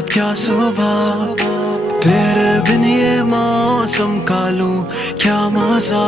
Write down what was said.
रात क्या सुबह, तेरे बिन ये मौसम का लूं क्या मजा।